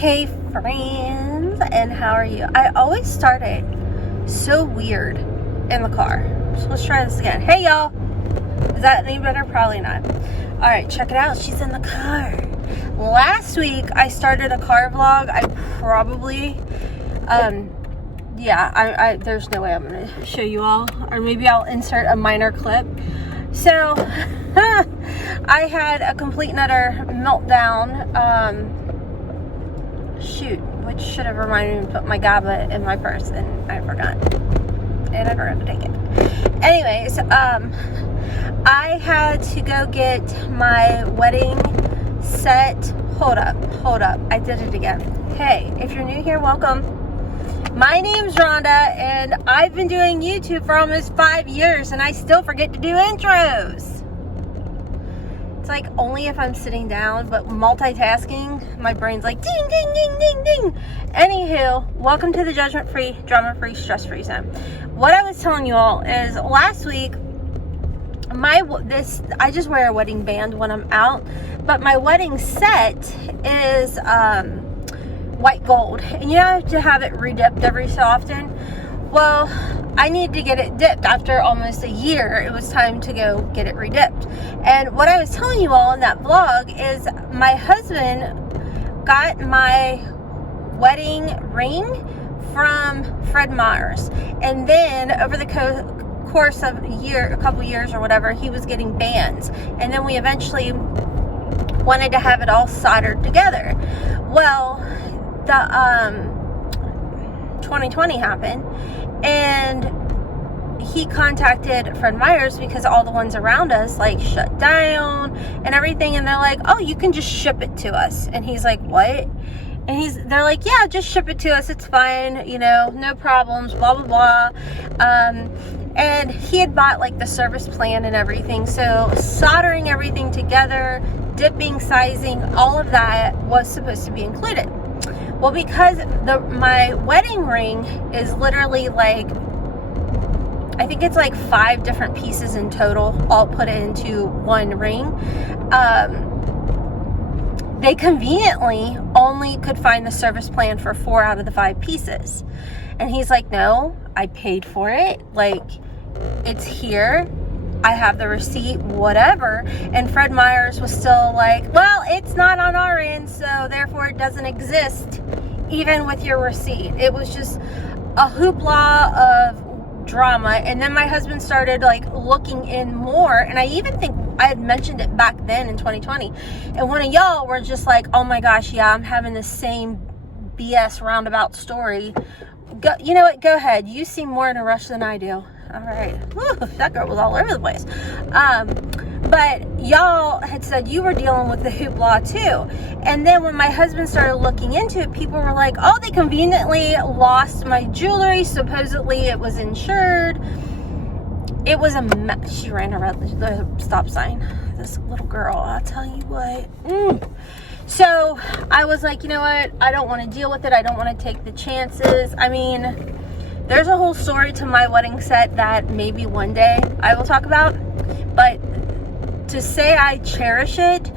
Hey friends, and how are you? I always start it so weird in the car. So let's try this again. Hey y'all! Is that any better? Probably not. Alright, check it out. She's in the car. Last week I started a car vlog. I probably, there's no way I'm going to show you all. Or maybe I'll insert a minor clip. So, I had a complete and utter meltdown. Which should have reminded me to put my GABA in my purse, and I forgot. And I forgot to take it. Anyways, I had to go get my wedding set. Hold up. I did it again. Hey, if you're new here, welcome. My name's Rhonda, and I've been doing YouTube for almost 5 years, and I still forget to do intros. It's like only if I'm sitting down, but multitasking, my brain's like ding, ding, ding, ding, ding. Anywho, welcome to the judgment-free, drama-free, stress-free zone. What I was telling you all is last week, I just wear a wedding band when I'm out, but my wedding set is white gold, and you have to have it redipped every so often. Well, I needed to get it dipped after almost a year. It was time to go get it redipped. And what I was telling you all in that vlog is my husband got my wedding ring from Fred Meyer's, and then over the course of a couple years or whatever, he was getting bands, and then we eventually wanted to have it all soldered together. Well, the 2020 happened, and he contacted Fred Meyer's because all the ones around us like shut down and everything, and they're like, oh, you can just ship it to us. And he's like, what? And they're like, yeah, just ship it to us, it's fine, no problems, blah blah blah. And he had bought like the service plan and everything, so soldering everything together, dipping, sizing, all of that was supposed to be included. Well, because my wedding ring is literally like, I think it's like 5 different pieces in total, all put into one ring. They conveniently only could find the service plan for 4 out of the 5 pieces. And he's like, no, I paid for it. Like, it's here. I have the receipt, whatever. And Fred Meyer's was still like, well, it's not on our end, so therefore it doesn't exist, even with your receipt. It was just a hoopla of drama. And then my husband started like looking in more, and I even think I had mentioned it back then in 2020. And one of y'all were just like, oh my gosh, yeah, I'm having the same BS roundabout story. You know what? Go ahead. You seem more in a rush than I do. All right. Whew, that girl was all over the place. But y'all had said you were dealing with the hoopla too. And then when my husband started looking into it, people were like, oh, they conveniently lost my jewelry. Supposedly it was insured. It was a mess. She ran around the stop sign. This little girl, I'll tell you what. So I was like, you know what? I don't want to deal with it. I don't want to take the chances. I mean, there's a whole story to my wedding set that maybe one day I will talk about. But to say I cherish it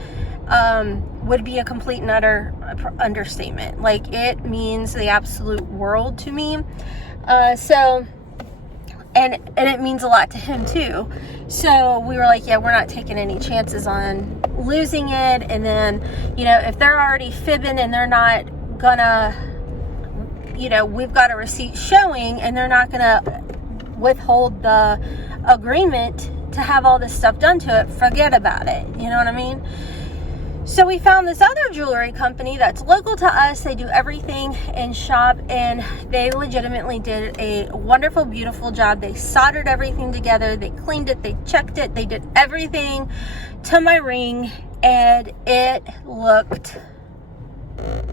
would be a complete and utter understatement. Like, it means the absolute world to me. And it means a lot to him too. So we were like, yeah, we're not taking any chances on losing it. And then, if they're already fibbing and they're not gonna, we've got a receipt showing, and they're not gonna withhold the agreement to have all this stuff done to it, forget about it. You know what I mean? So we found this other jewelry company that's local to us. They do everything in shop, and they legitimately did a wonderful, beautiful job. They soldered everything together. They cleaned it. They checked it. They did everything to my ring, and it looked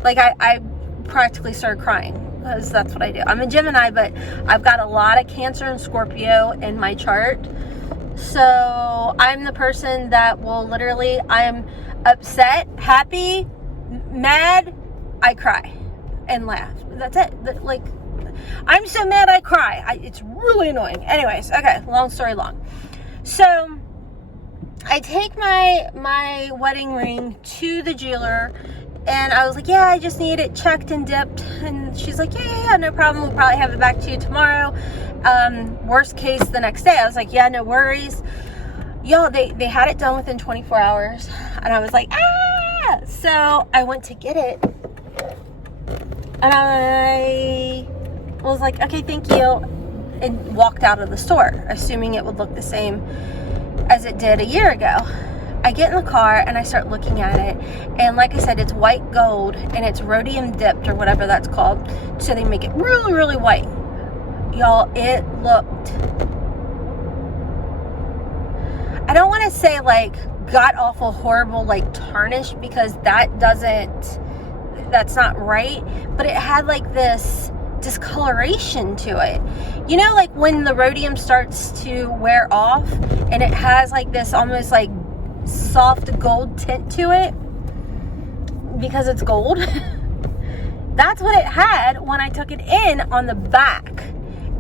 like I practically started crying, because that's what I do. I'm a Gemini, but I've got a lot of Cancer and Scorpio in my chart. So I'm the person that will literally, I'm upset, happy, mad, I cry and laugh. That's it. Like, I'm so mad I cry. It's really annoying. Anyways, okay, long story long. So I take my wedding ring to the jeweler And I was like, yeah, I just need it checked and dipped. And she's like, yeah, no problem. We'll probably have it back to you tomorrow. Worst case, the next day. I was like, yeah, no worries. Y'all, they had it done within 24 hours. And I was like, ah! So I went to get it. And I was like, okay, thank you. And walked out of the store, assuming it would look the same as it did a year ago. I get in the car and I start looking at it, and like I said, it's white gold and it's rhodium dipped or whatever that's called, so they make it really, really white. Y'all, it looked, I don't want to say like god awful horrible like tarnished, because that's not right, but it had like this discoloration to it. You know, like when the rhodium starts to wear off and it has like this almost like soft gold tint to it because it's gold. That's what it had when I took it in on the back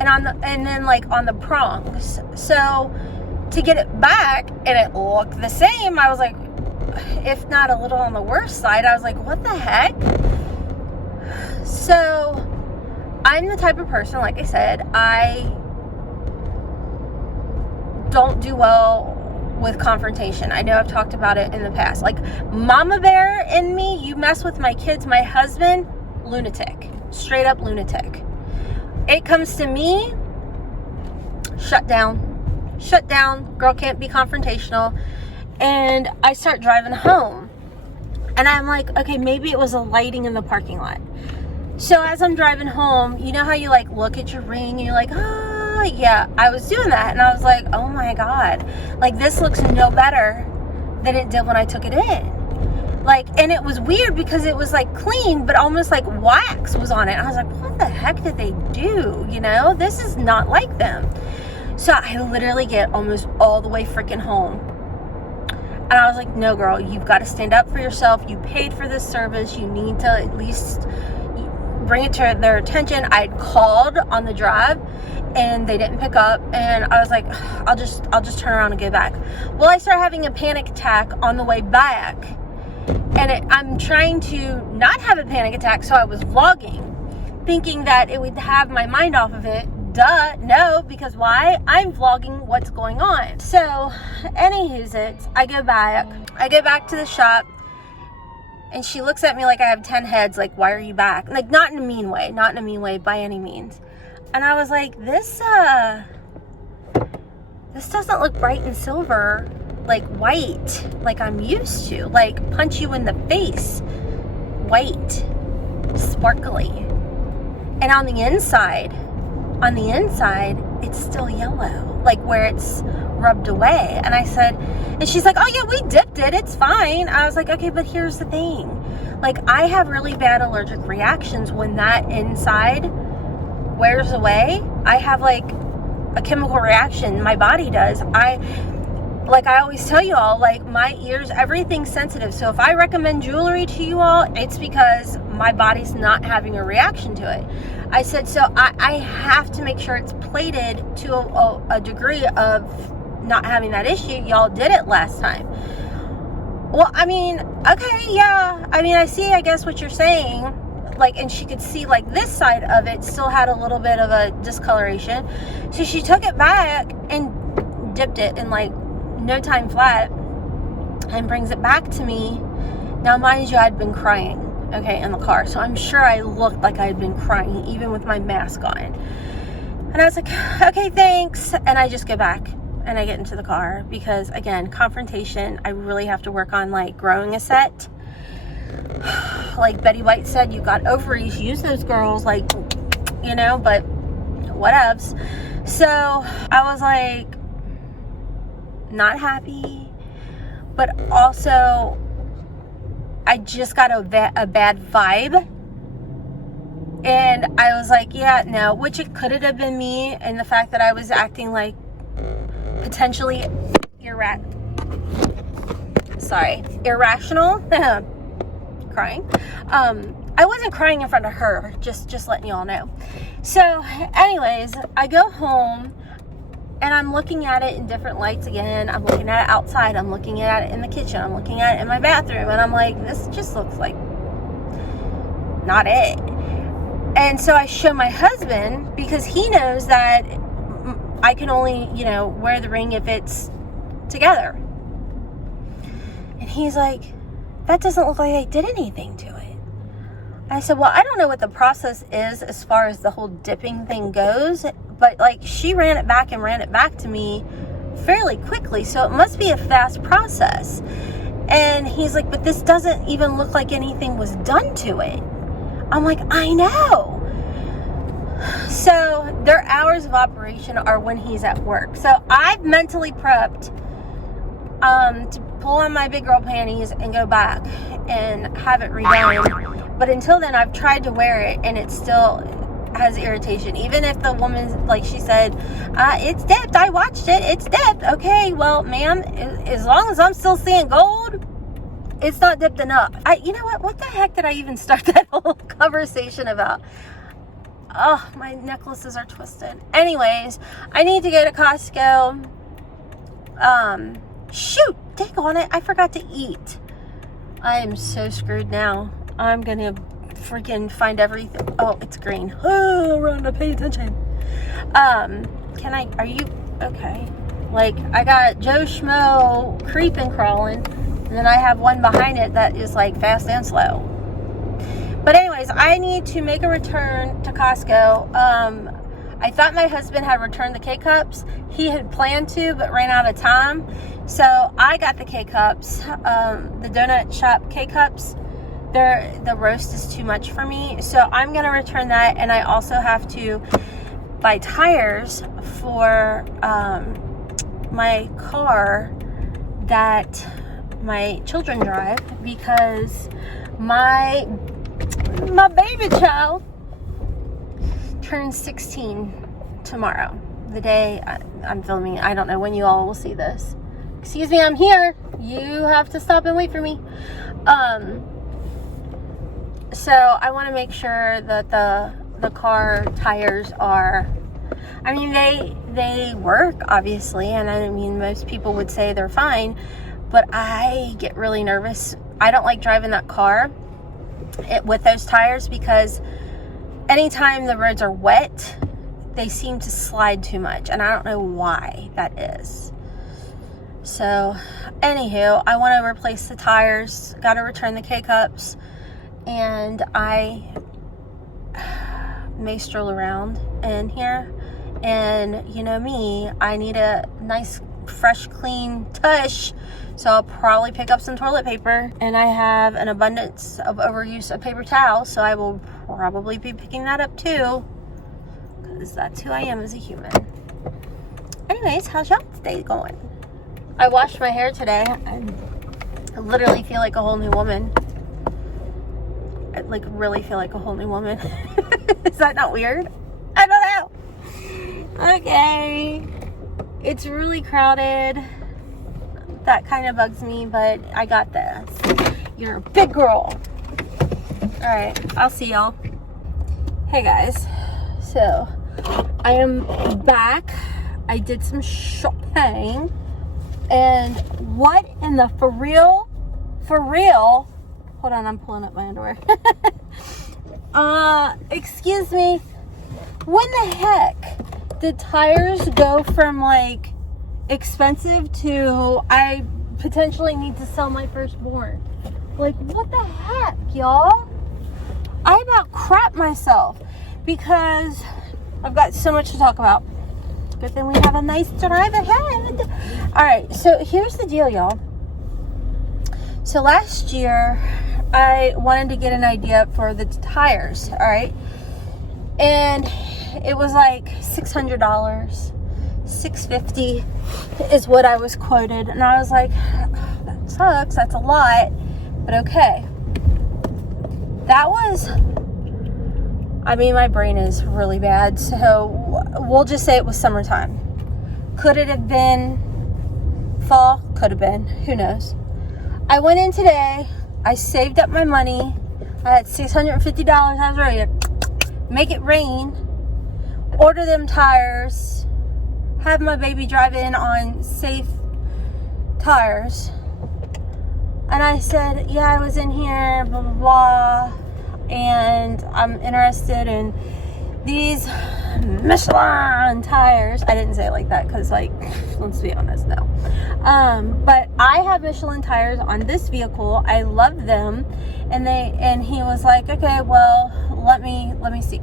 and then like on the prongs. So to get it back and it looked the same, I was like, if not a little on the worst side, I was like, what the heck? So I'm the type of person, like I said, I don't do well with confrontation. I know I've talked about it in the past. Like, mama bear in me, you mess with my kids, my husband, lunatic. Straight up lunatic. It comes to me, shut down. Shut down. Girl can't be confrontational. And I start driving home. And I'm like, okay, maybe it was a lighting in the parking lot. So as I'm driving home, you know how you like look at your ring and you're like, oh yeah, I was doing that. And I was like, oh my God, like this looks no better than it did when I took it in. Like, and it was weird because it was like clean, but almost like wax was on it. And I was like, what the heck did they do? You know, this is not like them. So I literally get almost all the way freaking home. And I was like, no girl, you've got to stand up for yourself. You paid for this service. You need to at least bring it to their attention. I had called on the drive and they didn't pick up, and I was like, I'll just turn around and go back. Well, I started having a panic attack on the way back, and I'm trying to not have a panic attack, so I was vlogging, thinking that it would have my mind off of it. Duh, no, because why? I'm vlogging what's going on. So, anywho's I go back to the shop. And she looks at me like I have 10 heads, like, why are you back? Like, not in a mean way by any means. And I was like, this doesn't look bright and silver, like white, like I'm used to. Like, punch you in the face. White, sparkly. And on the inside, it's still yellow, like where it's rubbed away. And I said, and she's like, oh yeah, we dipped it, it's fine. I was like, okay, but here's the thing. Like, I have really bad allergic reactions when that inside wears away. I have like a chemical reaction, my body does. I always tell you all, like, my ears, everything's sensitive. So if I recommend jewelry to you all, it's because my body's not having a reaction to it. I said, so I have to make sure it's plated to a degree of not having that issue. Y'all did it last time. Well, I mean, okay, yeah. I mean, I see, I guess, what you're saying. Like, and she could see, like, this side of it still had a little bit of a discoloration. So she took it back and dipped it in, like, no time flat and brings it back to me. Now, mind you, I'd been crying, okay, in the car. So I'm sure I looked like I had been crying, even with my mask on. And I was like, okay, thanks. And I just go back and I get into the car because, again, confrontation, I really have to work on, like, growing a set. Like Betty White said, you got ovaries, use those, girls, like, you know, but whatevs. So I was like, not happy, but also I just got a bad vibe, and I was like, yeah, no, which it could have been me, and the fact that I was acting like potentially irrational. Crying. I wasn't crying in front of her, just letting you all know. So anyways, I go home and I'm looking at it in different lights again. I'm looking at it outside, I'm looking at it in the kitchen, I'm looking at it in my bathroom, and I'm like, this just looks like not it. And so I show my husband, because he knows that I can only, you know, wear the ring if it's together. And he's like, that doesn't look like I did anything to it. And I said, well, I don't know what the process is as far as the whole dipping thing goes, but like she ran it back to me fairly quickly, so it must be a fast process. And he's like, but this doesn't even look like anything was done to it. I'm like, I know. So their hours of operation are when he's at work. So I've mentally prepped to pull on my big girl panties and go back and have it redone. But until then, I've tried to wear it and it still has irritation. Even if the woman's, like she said, it's dipped. I watched it. It's dipped. Okay, well, ma'am, as long as I'm still seeing gold, it's not dipped enough. You know what? What the heck did I even start that whole conversation about? Oh, my necklaces are twisted. Anyways, I need to go to Costco. Shoot, dang on it. I forgot to eat. I am so screwed now. I'm going to freaking find everything. Oh, it's green. Oh, Rhonda, pay attention. Are you, okay. Like, I got Joe Schmo creeping, crawling. And then I have one behind it that is like fast and slow. But anyways, I need to make a return to Costco. I thought my husband had returned the K-Cups. He had planned to, but ran out of time. So I got the K-Cups, the donut shop K-Cups. The roast is too much for me. So I'm going to return that. And I also have to buy tires for my car that my children drive, because my baby child turns 16 tomorrow, the day I'm filming. I don't know when you all will see this. Excuse me, I'm here. You have to stop and wait for me. So I want to make sure that the car tires are, I mean, they work, obviously, and I mean, most people would say they're fine, but I get really nervous. I don't like driving that car with those tires, because anytime the roads are wet, they seem to slide too much, and I don't know why that is. So, anywho, I want to replace the tires, got to return the K-Cups, and I may stroll around in here, and you know me, I need a nice, fresh, clean tush. So I'll probably pick up some toilet paper, and I have an abundance of overuse of paper towels, so I will probably be picking that up too, because that's who I am as a human. Anyways, how's y'all day going? I washed my hair today. I literally feel like a whole new woman. I like really feel like a whole new woman. Is that not weird? I don't know. Okay. It's really crowded. That kind of bugs me, but I got this. You're a big girl. Alright, I'll see y'all. Hey guys. So, I am back. I did some shopping. And what in the for real? Hold on, I'm pulling up my underwear. Excuse me. When the heck did tires go from like expensive to I potentially need to sell my firstborn? Like, what the heck, y'all? I about crap myself because I've got so much to talk about. But then we have a nice drive ahead. Alright, so here's the deal, y'all. So last year, I wanted to get an idea for the tires, alright? And it was like $600, $650 is what I was quoted. And I was like, that sucks, that's a lot, but okay. That was, I mean, my brain is really bad, so we'll just say it was summertime. Could it have been fall? Could have been, who knows. I went in today, I saved up my money, I had $650, I was ready to make it rain, order them tires, have my baby drive in on safe tires. And I said, yeah, I was in here, blah, blah, blah. and I'm interested in these Michelin tires. I didn't say it like that because, like, let's be honest, no. But I have Michelin tires on this vehicle. I love them, and he was like, okay, well, let me see.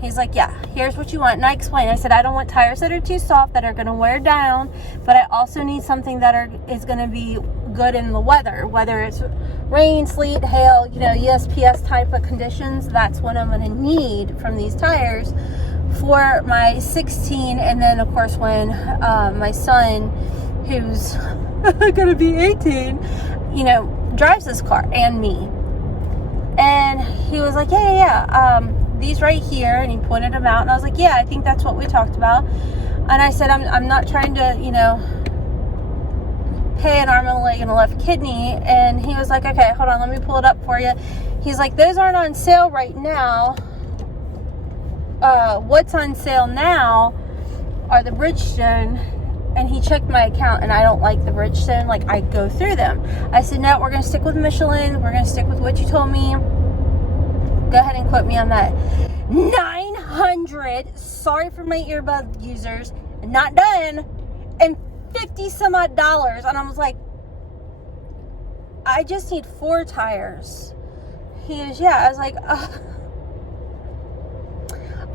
He's like, yeah, here's what you want. And I explained. I said, I don't want tires that are too soft, that are going to wear down, but I also need something that is going to be good in the weather, whether it's rain, sleet, hail, you know, USPS type of conditions. That's what I'm going to need from these tires for my 16. And then, of course, when my son, who's going to be 18, you know, drives this car, and me. And he was like, yeah, these right here, and he pointed them out, and I was like, yeah, I think that's what we talked about. And I said, I'm not trying to, you know, pay an arm and a leg and a left kidney. And he was like, okay, hold on, let me pull it up for you. He's like, those aren't on sale right now. What's on sale now are the Bridgestone. And he checked my account, and I don't like the Bridgestone. Like, I go through them. I said, no, we're going to stick with Michelin. We're going to stick with what you told me. Go ahead and quote me on that. 900, sorry for my earbud users, not done, and 50 some odd dollars. And I was like, I just need 4 tires. He was, yeah. I was like,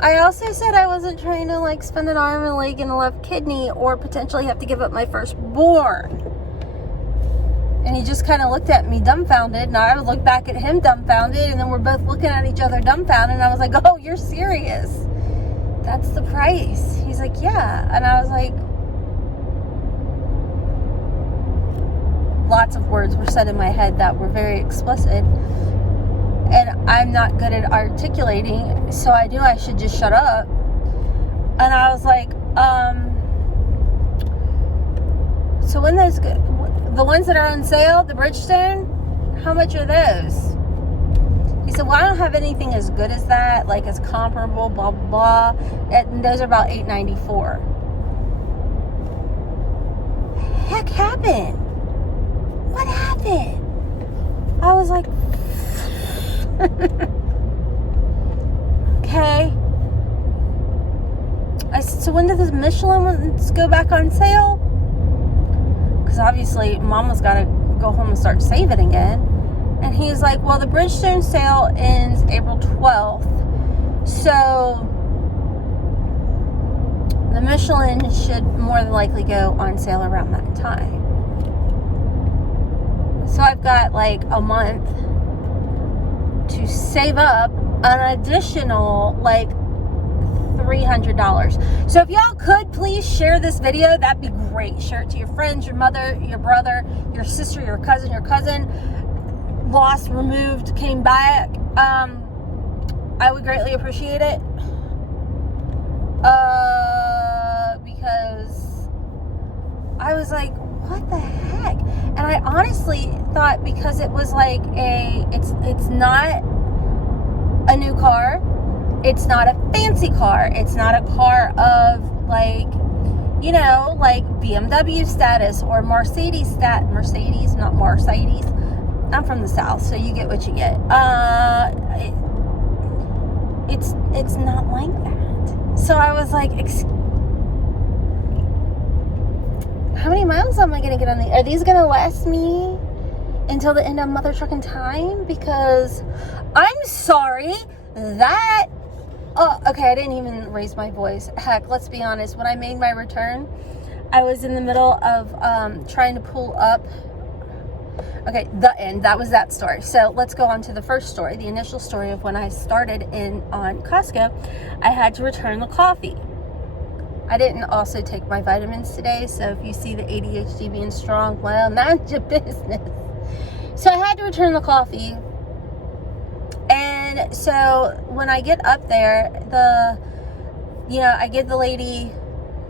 I also said I wasn't trying to, like, spend an arm and a leg and a left kidney, or potentially have to give up my firstborn. And he just kind of looked at me dumbfounded, and I looked back at him dumbfounded, and then we're both looking at each other dumbfounded, and I was like, oh, you're serious? That's the price? He's like, yeah. And I was like, lots of words were said in my head that were very explicit, and I'm not good at articulating, so I knew I should just shut up. And I was like, so when those the ones that are on sale, the Bridgestone, how much are those? He said, well, I don't have anything as good as that, like as comparable, blah, blah, blah. And those are about $8.94. Heck happened? What happened? I was like, okay. I said, so when did the Michelin ones go back on sale? Because obviously Mama's got to go home and start saving again. And he's like, well, the Bridgestone sale ends April 12th. So the Michelin should more than likely go on sale around that time. So I've got like a month to save up an additional like $300. So if y'all could please share this video, that'd be great. Share it to your friends, your mother, your brother, your sister, your cousin lost, removed, came back. I would greatly appreciate it. Because I was like, what the heck? And I honestly thought, because it was like it's not a new car. It's not a fancy car. It's not a car of, like, you know, like BMW status or Mercedes, not Mercedes. I'm from the South, so you get what you get. It's not like that. So I was like, how many miles am I going to get on these? Are these going to last me until the end of mother trucking time? Because I'm sorry, that... Oh, okay, I didn't even raise my voice. Heck, let's be honest. When I made my return, I was in the middle of trying to pull up. Okay, the end. That was that story. So let's go on to the first story, the initial story of when I started on Costco. I had to return the coffee. I didn't also take my vitamins today, so if you see the ADHD being strong, well, not your business. So I had to return the coffee. And so when I get up there, I give the lady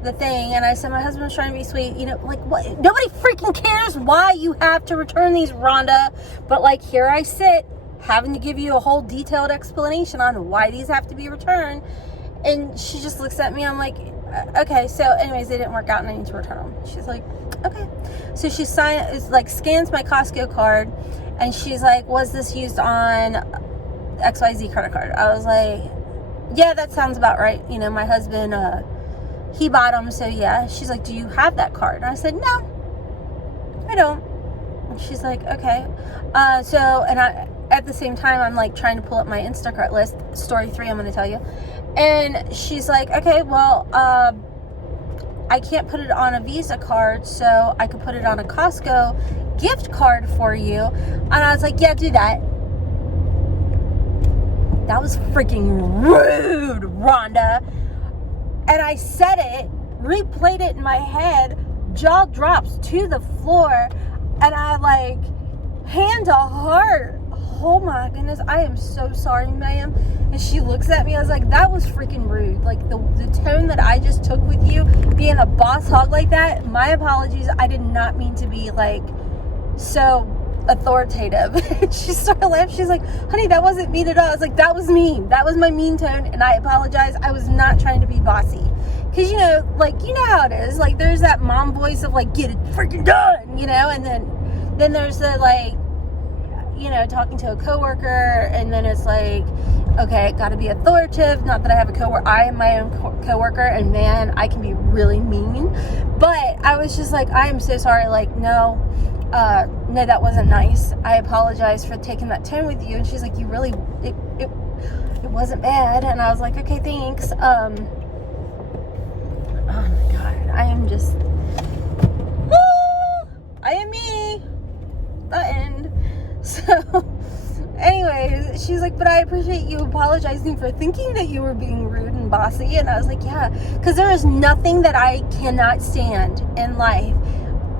the thing, and I said, my husband's trying to be sweet, like, what? Nobody freaking cares why you have to return these, Rhonda. But like, here I sit having to give you a whole detailed explanation on why these have to be returned. And she just looks at me. I'm like, okay. So anyways, they didn't work out and I need to return them. She's like, okay. So she scans my Costco card, and she's like, was this used on XYZ credit card. I was like, yeah, that sounds about right. You know, my husband, he bought them, so yeah. She's like, do you have that card? And I said, no, I don't. And she's like, okay. At the same time, I'm like trying to pull up my Instacart list, story 3, I'm going to tell you. And she's like, okay, well, I can't put it on a Visa card, so I could put it on a Costco gift card for you. And I was like, yeah, do that. That was freaking rude, Rhonda. And I said it, replayed it in my head, jaw drops to the floor, and I like, hand to heart. Oh my goodness, I am so sorry, ma'am. And she looks at me, I was like, that was freaking rude. Like the tone that I just took with you, being a boss hog like that, my apologies. I did not mean to be like so authoritative. She started laughing. She's like, honey, that wasn't mean at all. I was like, that was mean. That was my mean tone, and I apologize. I was not trying to be bossy. Because, you know, like, you know how it is. Like, there's that mom voice of, like, get it freaking done, you know? And then there's the, like, you know, talking to a coworker, and then it's like, okay, gotta be authoritative. Not that I have a coworker. I am my own coworker, and man, I can be really mean. But I was just like, I am so sorry. Like, no, that wasn't nice. I apologize for taking that tone with you. And she's like, you really, it wasn't bad. And I was like, okay, thanks. Oh my God, I am just, I am me. The end. So, anyways, she's like, but I appreciate you apologizing for thinking that you were being rude and bossy. And I was like, yeah, because there is nothing that I cannot stand in life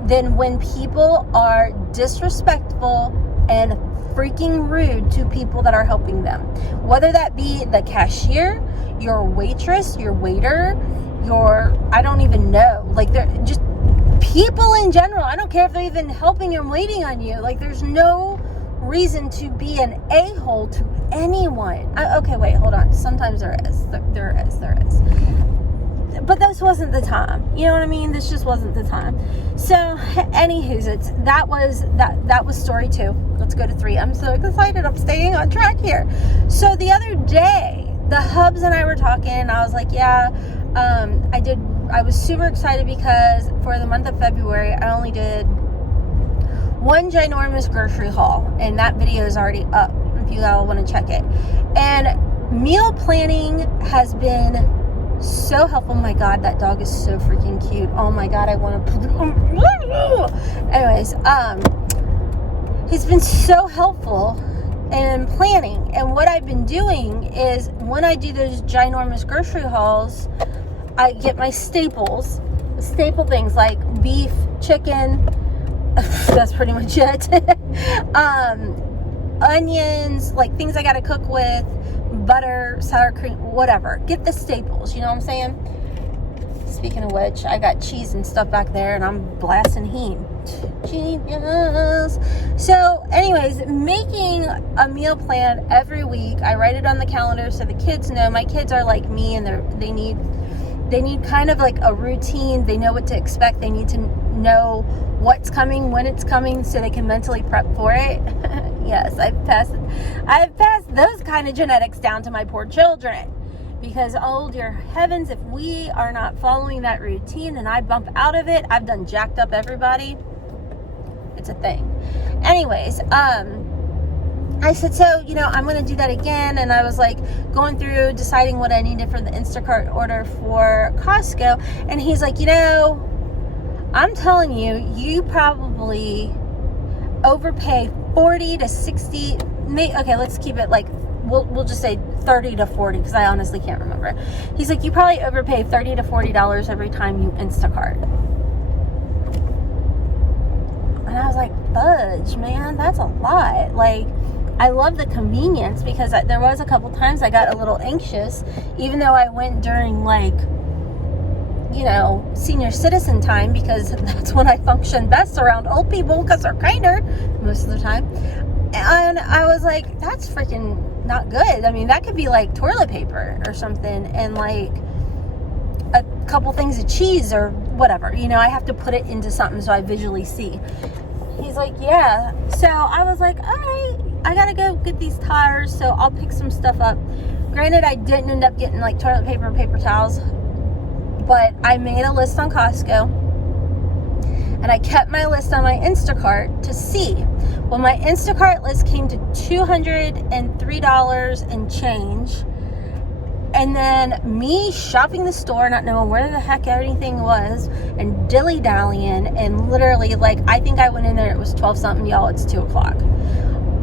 than when people are disrespectful and freaking rude to people that are helping them. Whether that be the cashier, your waitress, your waiter, I don't even know. Like, they're just people in general. I don't care if they're even helping and waiting on you. Like, there's no reason to be an a-hole to anyone. Okay, wait, hold on. Sometimes there is. There is. But this wasn't the time. You know what I mean? This just wasn't the time. So, anywho's, that was story 2. Let's go to 3. I'm so excited. I'm staying on track here. So the other day, the hubs and I were talking, and I was like, yeah, I was super excited because for the month of February, I only did one ginormous grocery haul, and that video is already up if you all want to check it. And meal planning has been so helpful. Oh my God, that dog is so freaking cute. Oh my God, I want to put it. Anyways, he's been so helpful in planning. And what I've been doing is when I do those ginormous grocery hauls, I get my staple things like beef, chicken, that's pretty much it. Onions, like things I gotta cook with, butter, sour cream, whatever. Get the staples, you know what I'm saying? Speaking of which, I got cheese and stuff back there, and I'm blasting heat. Genius. So, anyways, making a meal plan every week. I write it on the calendar so the kids know. My kids are like me, and they need kind of like a routine. They know what to expect. They need to know what's coming, when it's coming, so they can mentally prep for it. Yes, I've passed those kind of genetics down to my poor children. Because, oh dear heavens, if we are not following that routine and I bump out of it, I've done jacked up everybody. It's a thing. Anyways, I said, so, you know, I'm going to do that again. And I was like going through deciding what I needed for the Instacart order for Costco. And he's like, you know, I'm telling you, you probably overpay 40 to 60. Okay, let's keep it like, we'll just say 30 to 40 because I honestly can't remember. He's like, you probably overpay $30 to $40 every time you Instacart. And I was like, fudge, man, that's a lot. Like, I love the convenience because there was a couple times I got a little anxious, even though I went during, like, you know, senior citizen time, because that's when I function best around old people because they're kinder most of the time. And I was like, that's freaking not good. I mean, that could be like toilet paper or something, and like a couple things of cheese or whatever. You know, I have to put it into something so I visually see. He's like, yeah. So I was like, all right, I gotta go get these tires, so I'll pick some stuff up. Granted, I didn't end up getting like toilet paper or paper towels, but I made a list on Costco, and I kept my list on my Instacart to see. Well, my Instacart list came to $203 and change. And then me shopping the store, not knowing where the heck anything was, and dilly-dallying, and literally, like, I think I went in there, it was 12 something, y'all, it's 2 o'clock.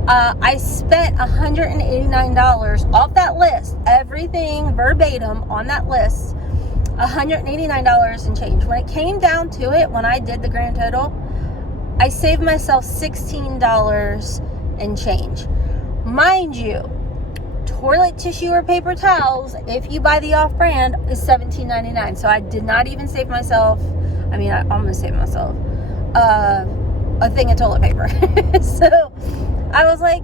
I spent $189 off that list, everything verbatim on that list, $189 and change. When it came down to it, when I did the grand total, I saved myself $16 and change. Mind you, toilet tissue or paper towels, if you buy the off-brand, is $17.99. So I did not even save myself, I mean, I'm going to save myself a thing of toilet paper. So I was like,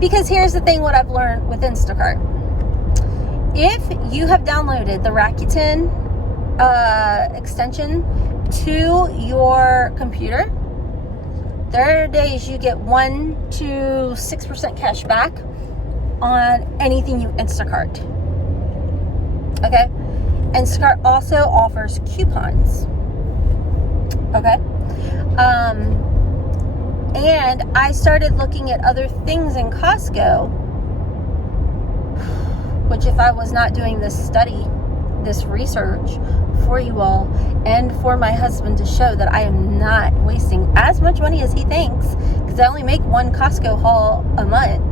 because here's the thing, what I've learned with Instacart. If you have downloaded the Rakuten extension to your computer, there are days you get 1 to 6% cash back on anything you Instacart. Okay? Instacart also offers coupons. Okay? And I started looking at other things in Costco, which if I was not doing this study, this research for you all and for my husband to show that I am not wasting as much money as he thinks, because I only make one Costco haul a month.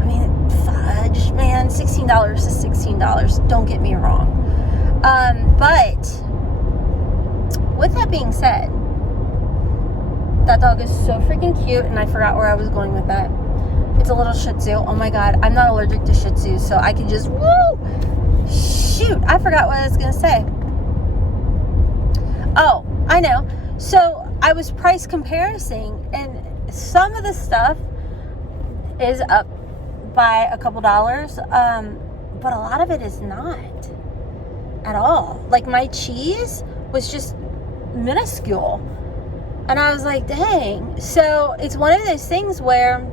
I mean, fudge, man, $16 is $16, don't get me wrong. But with that being said, that dog is so freaking cute, and I forgot where I was going with that. It's a little Shih Tzu. Oh my god, I'm not allergic to Shih Tzu, so I can just shoot, I forgot what I was gonna say. Oh, I know. So I was price comparing, and some of the stuff is up by a couple dollars, but a lot of it is not at all. Like my cheese was just minuscule, and I was like, dang. So it's one of those things where,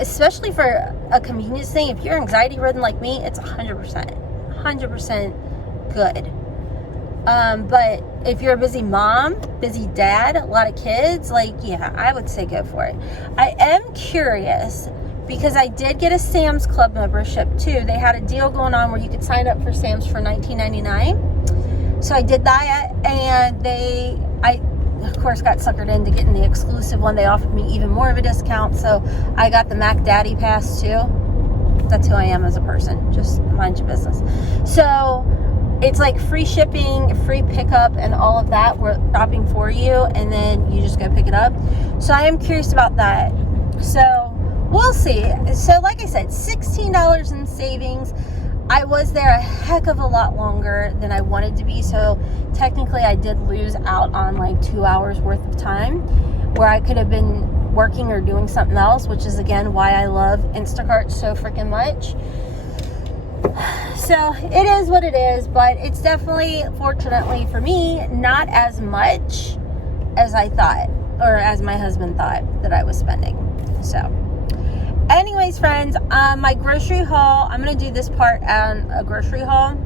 especially for a convenience thing, if you're anxiety ridden like me, it's 100% good. But if you're a busy mom, busy dad, a lot of kids, like, yeah, I would say go for it. I am curious because I did get a Sam's Club membership too. They had a deal going on where you could sign up for Sam's for $19.99. So I did that, and I of course got suckered into getting the exclusive one. They offered me even more of a discount, so I got the Mac Daddy Pass too. That's who I am as a person, just mind your business. So it's like free shipping, free pickup, and all of that. We're shopping for you, and then you just go pick it up. So I am curious about that. So we'll see. So like I said, $16 in savings. I was there a heck of a lot longer than I wanted to be, so technically I did lose out on like 2 hours worth of time where I could have been working or doing something else, which is again why I love Instacart so freaking much. So it is what it is, but it's definitely, fortunately for me, not as much as I thought, or as my husband thought that I was spending. So anyways, friends, my grocery haul, I'm going to do this part on a grocery haul,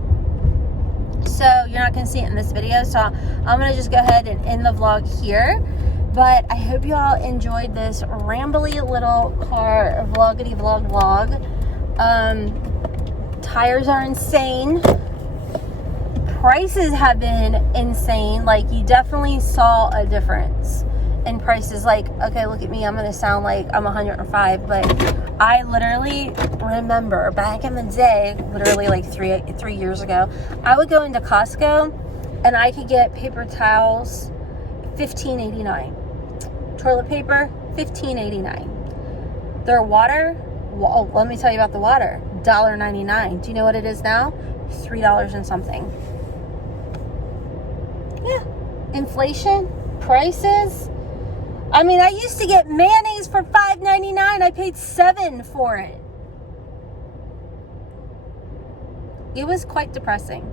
so you're not going to see it in this video, so I'm going to just go ahead and end the vlog here. But I hope you all enjoyed this rambly little car vloggity vlog. Tires are insane. Prices have been insane. Like, you definitely saw a difference in prices. Like, okay, look at me, I'm gonna sound like I'm 105, but I literally remember back in the day, literally like three years ago, I would go into Costco and I could get paper towels $15.89, toilet paper $15.89, their water, well, let me tell you about the water, $1.99. Do you know what it is now? $3 and something. Yeah, inflation, prices. I mean, I used to get mayonnaise for $5.99. I paid $7 for it. It was quite depressing.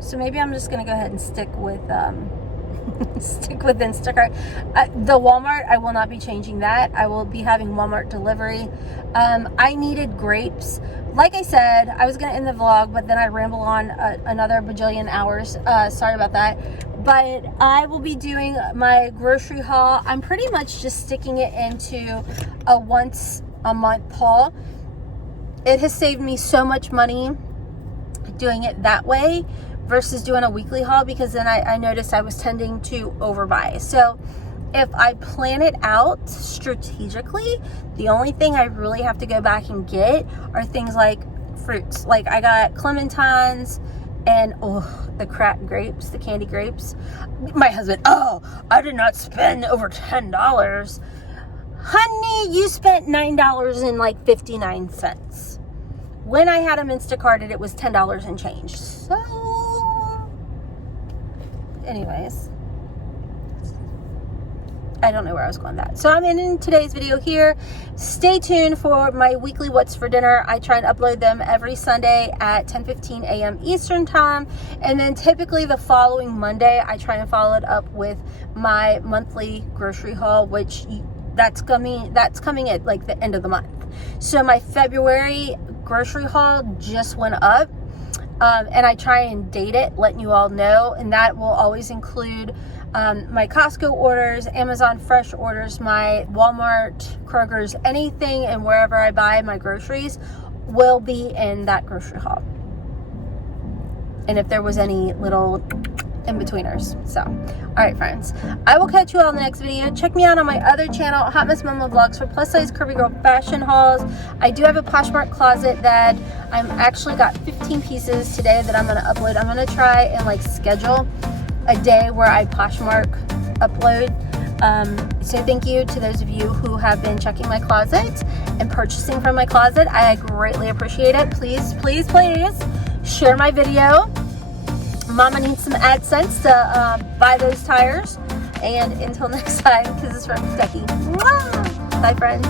So maybe I'm just gonna go ahead and stick with stick with Instacart. The Walmart, I will not be changing that. I will be having Walmart delivery. I needed grapes. Like I said, I was gonna end the vlog, but then I ramble on another bajillion hours. Sorry about that. But I will be doing my grocery haul. I'm pretty much just sticking it into a once a month haul. It has saved me so much money doing it that way versus doing a weekly haul, because then I noticed I was tending to overbuy. So if I plan it out strategically, the only thing I really have to go back and get are things like fruits. Like I got clementines and the cracked grapes, the candy grapes. My husband, I did not spend over $10. Honey, you spent $9.59. When I had them Instacarted, it was $10 and change. So, anyways, I don't know where I was going with that. So I'm ending today's video here. Stay tuned for my weekly What's for Dinner. I try and upload them every Sunday at 10:15 a.m. Eastern time. And then typically the following Monday, I try and follow it up with my monthly grocery haul, which that's coming at like the end of the month. So my February grocery haul just went up. And I try and date it, letting you all know, and that will always include my Costco orders, Amazon Fresh orders, my Walmart, Kroger's, anything and wherever I buy my groceries will be in that grocery haul. And if there was any little in-betweeners. So, all right, friends, I will catch you all in the next video. Check me out on my other channel, Hotmess Momma Vlogs, for plus size curvy girl fashion hauls. I do have a Poshmark closet that I'm actually got 15 pieces today that I'm going to upload. I'm going to try and like schedule a day where I Poshmark upload. So thank you to those of you who have been checking my closet and purchasing from my closet. I greatly appreciate it. Please, please, please share my video. Mama needs some AdSense to buy those tires. And until next time, kisses from Becky. Bye, friends.